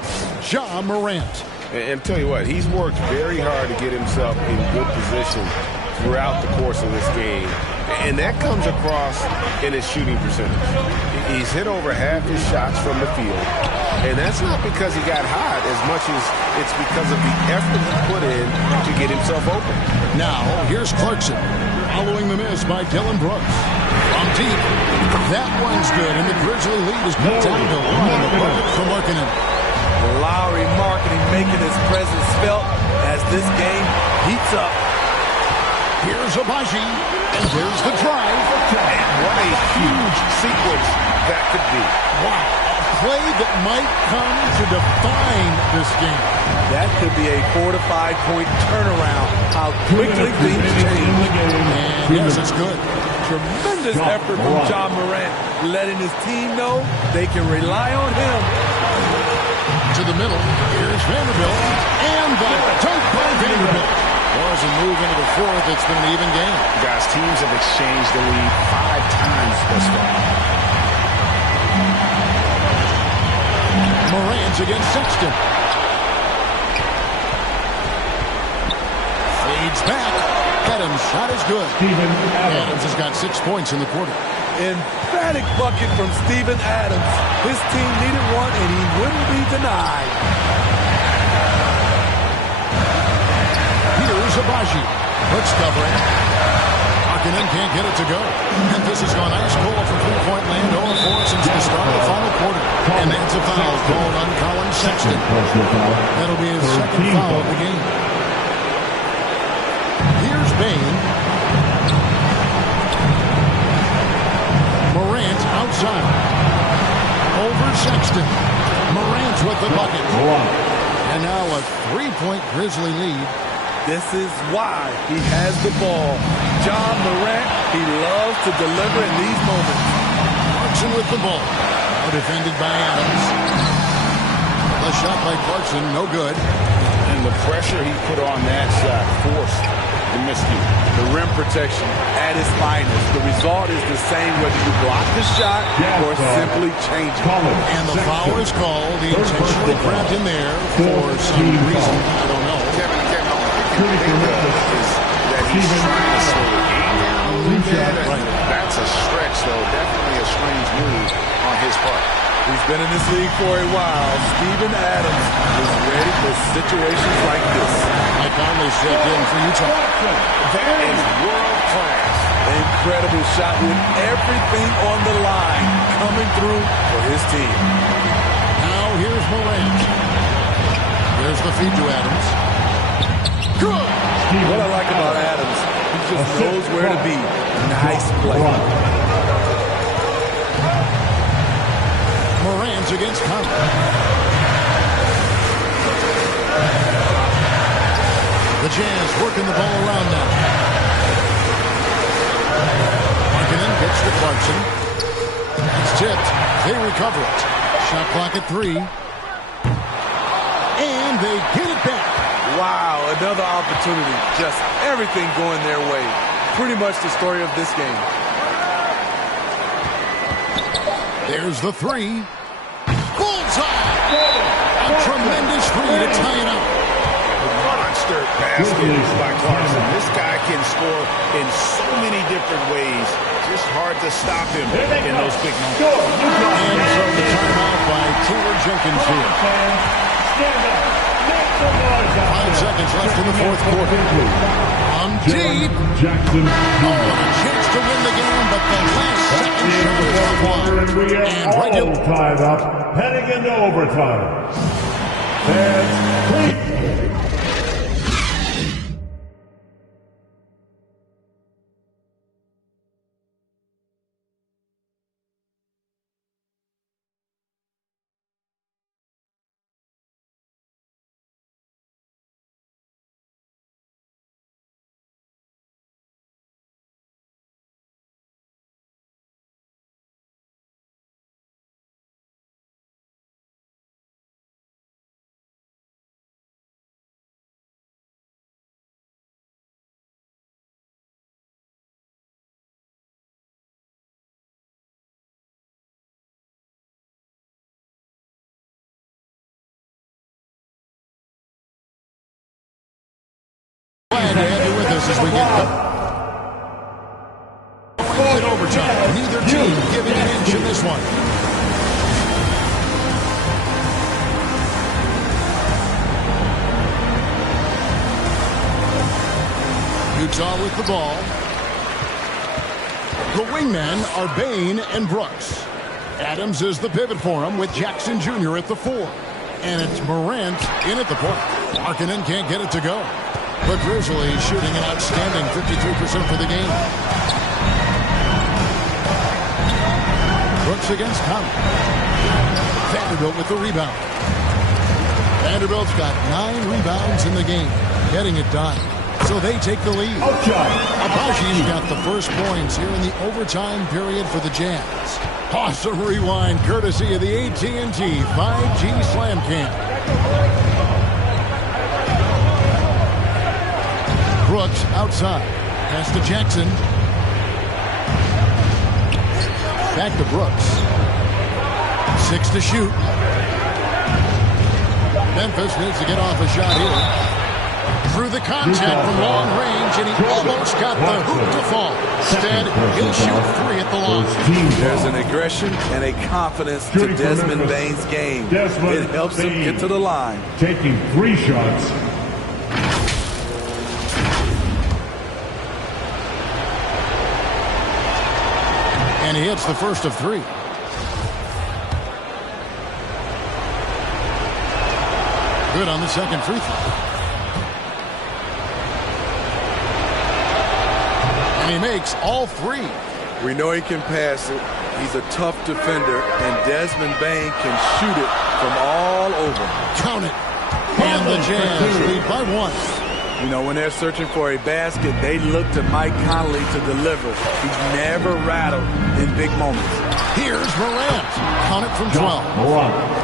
Ja Morant. And tell you what, he's worked very hard to get himself in good position throughout the course of this game. And that comes across in his shooting percentage. He's hit over half his shots from the field. And that's not because he got hot as much as it's because of the effort he put in to get himself open. Now, here's Clarkson, following the miss by Dylan Brooks. From deep, that one's good, and the Grizzly lead is cut down to 1 in the bucket for Markkanen. Lauri Markkanen making his presence felt as this game heats up. Here's Agbaji, and there's the drive. And what a huge sequence that could be. Wow, a play that might come to define this game. That could be a 4 to 5 point turnaround. How quickly things change. And yes, it's good. Tremendous effort from Ja Morant, letting his team know they can rely on him. To the middle, here's Vanderbilt, and the dunk by Vanderbilt. Well, as we move into the fourth, it's been an even game. Guys, teams have exchanged the lead 5 times thus far. Morant against Sexton. Fades back. Adams' shot is good. Adams has got 6 points in the quarter. Emphatic bucket from Steven Adams. His team needed one, and he wouldn't be denied. Here's Agbaji. Brooks covering. Markkanen can't get it to go. Memphis has gone ice cold from three-point land, 0-4 since the start of the final quarter. And that's a foul called on Colin Sexton. That'll be his second foul of the game. Here's Bane. Morant outside. Over Sexton. Morant with the bucket. And now a 3-point Grizzly lead. This is why he has the ball. Ja Morant, he loves to deliver in these moments. Clarkson with the ball. Now defended by Adams. The shot by Clarkson, no good. And the pressure he put on that shot forced the miscue. The rim protection at its finest. The result is the same whether you block the shot or simply change it. And the foul is called. He intentionally grabbed him there for some reason. I don't know. Kevin, is that he's trying to slow the game down a little bit. Right. That's a stretch, though. Definitely a strange move on his part. He's been in this league for a while. Steven Adams is ready for situations like this. Mike Conley stepped in for Utah. That is world class. Incredible shot with everything on the line coming through for his team. Now here's Morant. There's the feed to Adams. Good. What I like about Adams, he just knows where to be. Nice play. Morant against Conley. The Jazz working the ball around now. Markkanen gets to Clarkson. It's tipped. They recover it. Shot clock at 3. And they get it back. Wow, another opportunity. Just everything going their way. Pretty much the story of this game. There's the 3. Bullseye! A tremendous 3 to tie it up. Monster basket by Clarkson. This guy can score in so many different ways. Just hard to stop him in those big moments. And so the timeout by Taylor Jenkins here. 5 seconds left in the fourth quarter. On deep. Jackson. Oh, a chance to win the game, but the last second shot is off one. And we are all tied up, heading into overtime. And this one. Utah with the ball. The wingmen are Bain and Brooks. Adams is the pivot for him with Jackson Jr. at the 4. And it's Morant in at the point. Markkanen can't get it to go. The Grizzlies shooting an outstanding 53% for the game. Brooks against Conley. Vanderbilt with the rebound. Vanderbilt's got 9 rebounds in the game, getting it done. So they take the lead. Abaji's got the first points here in the overtime period for the Jazz. Awesome rewind courtesy of the AT&T 5G Slam Cam. Brooks outside. Pass to Jackson. Back to Brooks. 6 to shoot. Memphis needs to get off a shot here. Through the contact from long range, and he almost got the hoop to fall. Instead, he'll shoot 3 at the line. There's an aggression and a confidence to Desmond Bane's game. It helps him get to the line. Taking 3 shots. And he hits the first of 3. Good on the second free throw. And he makes all 3. We know he can pass it. He's a tough defender, and Desmond Bane can shoot it from all over. Count it. And the Jazz lead by 1. You know, when they're searching for a basket, they look to Mike Conley to deliver. He's never rattled in big moments. Here's Morant. Count it from 12.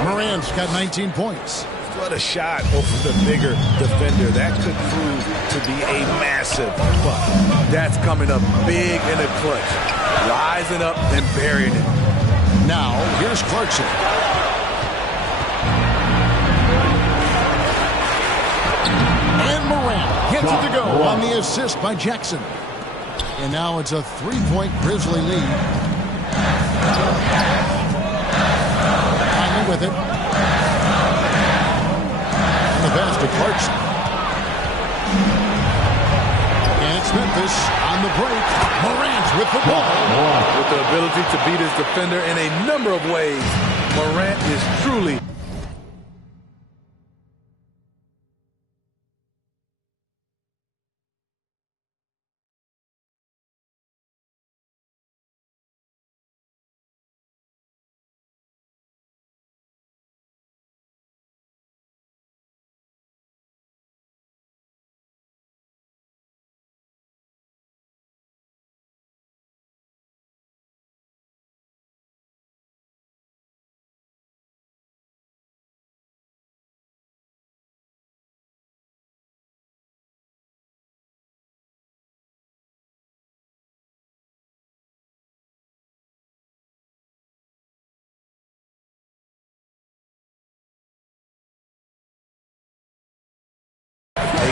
Morant's got 19 points. What a shot over the bigger defender. That could prove to be a massive bucket. That's coming up big in the clutch. Rising up and burying it. Now, here's Clarkson. And Morant gets it to go on the assist by Jackson. And now it's a 3-point Grizzly lead. Conley with it. The pass to Clarkson. And it's Memphis on the break. Morant with the ball. With the ability to beat his defender in a number of ways, Morant is truly...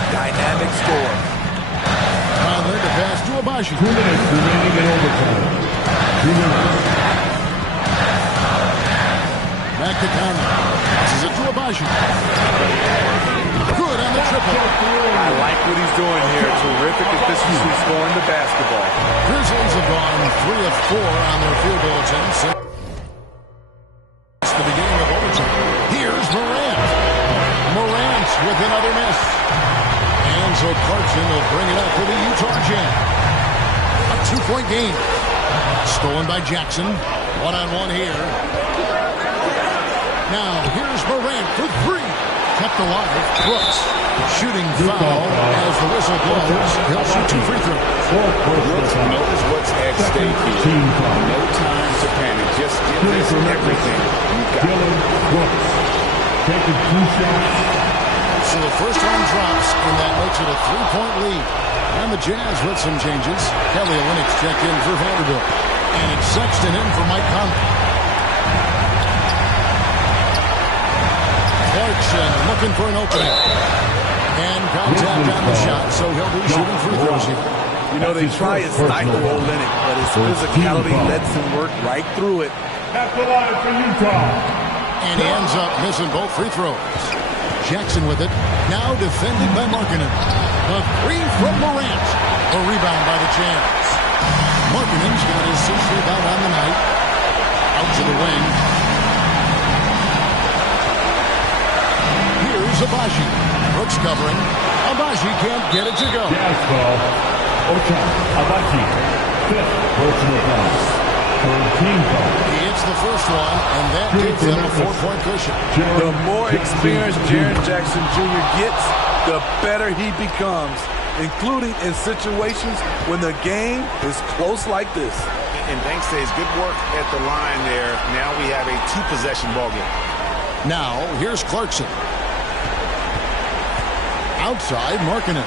dynamic score. Conley to pass to Abaji. 2 minutes remaining in overtime. 2 minutes. Back to Conley. This is it to Abaji. Good on the triple. I like what he's doing here. Terrific efficiency scoring the basketball. Grizzlies have gone 3 of 4 on their field goal attempts since the beginning of overtime. Here's Morant. Morant with another miss. And so Clarkson will bring it up for the Utah Jazz. A 2-point game. Stolen by Jackson. 1-on-1 here. Now, here's Morant for 3. Kept alive. Brooks. Shooting foul as the whistle blows. He'll shoot 2 free throws. Brooks knows what's at stake here. No time to panic. Just give this everything you've got. Brooks taking 2 shots. So the first one drops, and that makes it a 3-point lead. And the Jazz with some changes. Kelly Olynyk checked in for Vanderbilt. And it's Sexton in for Mike Conley. Clarkson looking for an opening. And contact on the shot, so he'll be shooting free throws here. You know, they try and stifle Olynyk, but his physicality lets him work right through it. at the line for Utah. And he ends up missing both free throws. Jackson with it. Now defended by Markkanen. A three from Morant. A rebound by the Jazz. Markkanen's got his sixth rebound on the night. Out to the wing. Here's Agbaji. Brooks covering. Agbaji can't get it to go. Jazz foul. Ochai Agbaji. Fifth personal foul. Team foul. He hits the first one, and that gives them a 4-point cushion. The more experienced Jaren Jackson Jr. gets, the better he becomes, including in situations when the game is close like this. And thanks to his good work at the line there, now we have a 2-possession ball game. Now, here's Clarkson. Outside, Markkanen.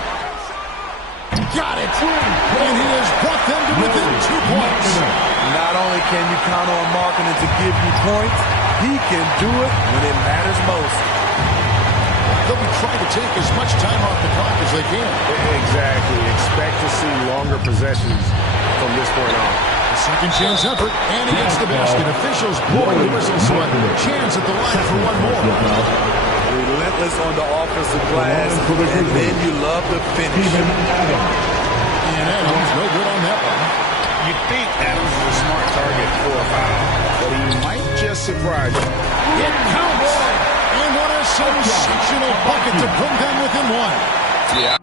Got it! And he has brought them to within 2 points. Not only can you count on Markkanen to give you points, he can do it when it matters most. They'll be trying to take as much time off the clock as they can. Exactly. Expect to see longer possessions from this point on. A second chance effort, and he gets the basket. Officials blowing the whistle, so a chance at the line for one more. Relentless on the offensive glass, and then you love the finish. And Adams, no good on that one. You think Adams is a smart target for a foul, but he might just surprise you. It counts! And what a sensational bucket to bring them within one. Yeah.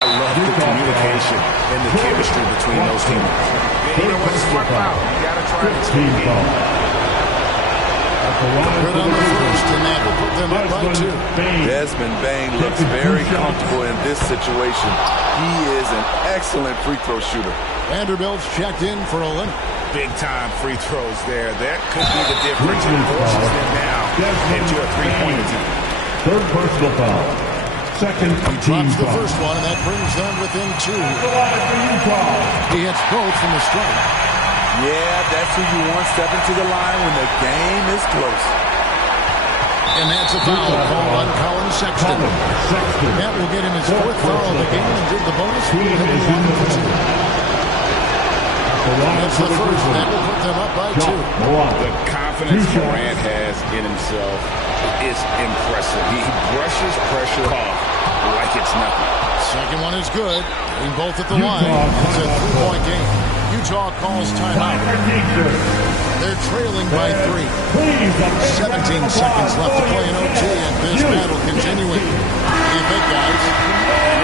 I love the communication and the chemistry between those teammates. You know what's a smart foul? You got to try to team foul. Good on the first, and that will put them up by 2. Desmond Bane looks very comfortable in this situation. He is an excellent free throw shooter. Vanderbilt's checked in for a limit. Big-time free throws there. That could be the difference. It forces them now into a three-point attempt. Third personal foul. Second He team drops the foul. first one, and that brings them within 2. At the line for Utah. He hits both from the strike. Yeah, that's who you want stepping to the line when the game is close. And that's a foul called on Colin Sexton. That will get him his 4th foul of the game, and did the bonus. He'll be 1 for 2. That's the first. That will put them up by 2. The confidence Morant has in himself is impressive. He brushes pressure off like it's nothing. Second one is good. Getting both at the line. It's a 3-point game. Utah calls timeout. They're trailing by 3. 17 seconds left to play in OT, and this battle continuing. What do you think, guys?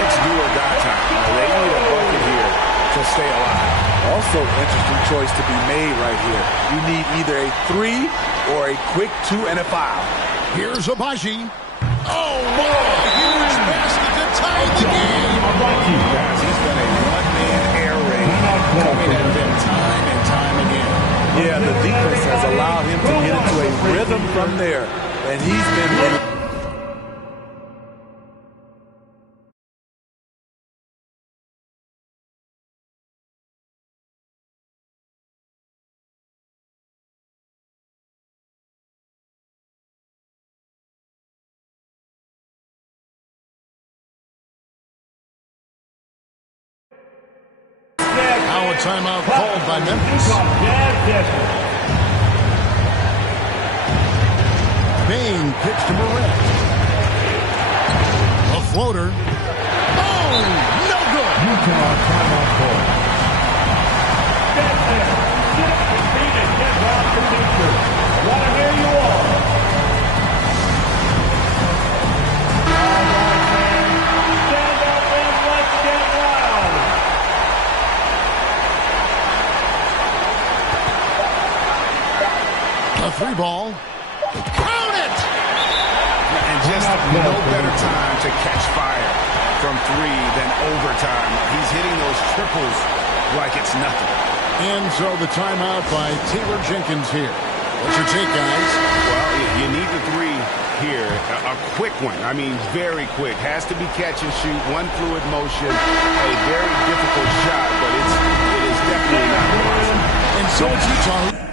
It's do or die time. They need a bucket here to stay alive. Also, interesting choice to be made right here. You need either a 3 or a quick 2 and a foul. Here's Agbaji. Oh, what a huge basket to tie the game. Guys, he's been a one-man air raid coming at them time and time again. Yeah, the defense has allowed him to get into a rhythm from there, and he's been... Now a timeout called by Memphis. Bane pitch to Morant. A floater. Oh, no good. Utah timeout call. Get up to speed and get off the picture. I want to hear you all. All right, fans. Stand up and let's get loud. A 3-ball. Count it! And just no better time to catch fire from 3 than overtime. He's hitting those triples like it's nothing. And so the timeout by Taylor Jenkins here. What's your take, guys? Well, you need the 3 here. A quick one. I mean, very quick. Has to be catch and shoot. One fluid motion. A very difficult shot, but it is definitely not impossible. And so it's Utah.